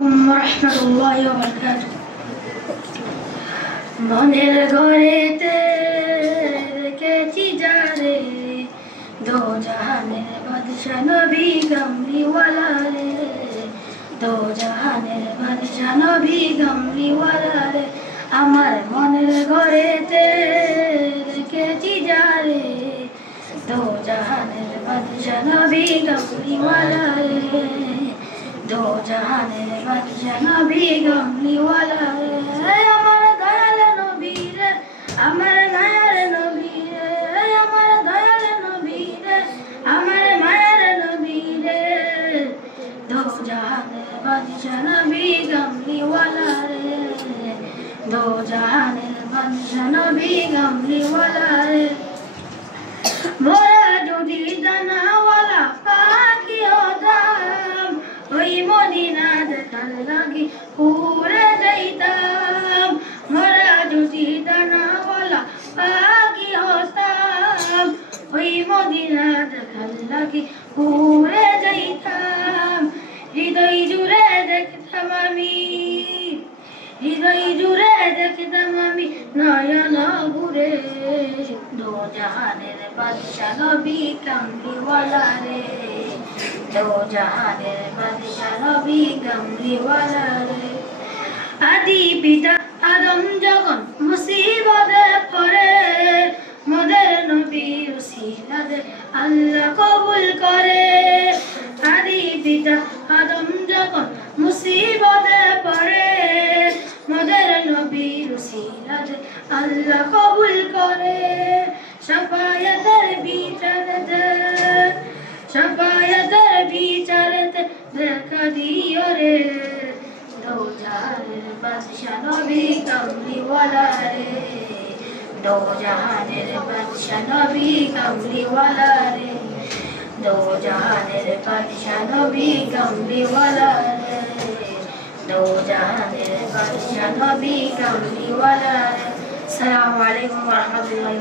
রহমতুল্লাহি ওয়া বারাকাতুহু। মনের ঘরেতে রেখেছি যারে, দো জাহানের বাদশা নবী কামলিওয়ালা রে, দো জাহানের বাদশা নবী কামলিওয়ালা রে। আমার মনের ঘরেতে রেখেছি যারে, দো জাহানের বাদশা নবী কামলিওয়ালা রে, দো জাহানের বাদশা নবী কামলিওয়ালা রে। আমার দয়াল নবী রে, আমার মায়ার নবী রে, আমার দয়াল নবী রে, আমার মায়ার নবী রে, দো জাহানের বাদশা নবী কামলিওয়ালা রে, দো জাহানের বাদশা নবী কামলিওয়ালা রে। মোরা যদি দানাওয়ালা পাখি হতাম, ওই মদিনা দেখার লাগি উড়ে যাইতাম। মোরা যদি দানাওয়ালা পাখি হতাম, ওই মদিনা দেখার লাগি উড়ে যাইতাম। হৃদয় জুড়ে দেখতাম আমি, হৃদয় জুড়ে দেখতাম আমি নয়ন ঘুরে, দো জাহানের বাদশা নবী কামলিওয়ালা রে, দো জাহানের বাদশা নবী কামলিওয়ালা রে। আদি পিতা আদম যখন মুসিবতে পড়ে, মোদের নবী উসিলাতে আল্লাহ কবুল করে। আদি পিতা আদম যখন মুসিবতে পড়ে, মোদের নবী উসিলাতে আল্লাহ কবুল করে। শাফায়াতের বিচারতে, শাফায়াতের বিচারতে দেখা দিও রে, দো জাহানের বাদশা নবী কামলিওয়ালা রে, দো জাহানের বাদশা নবী কামলিওয়ালা রে, দো জাহানের বাদশা নবী কামলিওয়ালা রে, দো জাহানের বাদশা নবী কামলিওয়ালা রে। আসসালামু আলাইকুম ওয়া রাহমাতুল্লাহি।